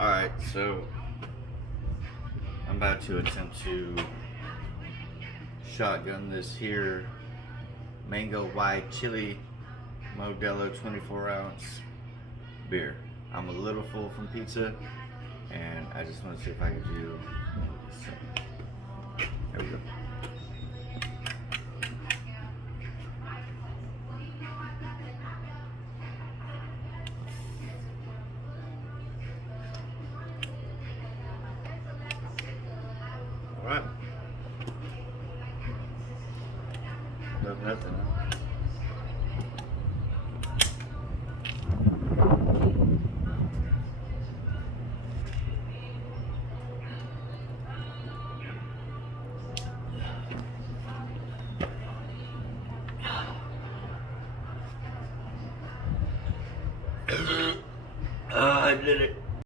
Alright, so I'm about to attempt to shotgun this here mango white chili Modelo 24-ounce beer. I'm a little full from pizza, and I just want to see if I can do so. There we go. All right. Nothing. I did it.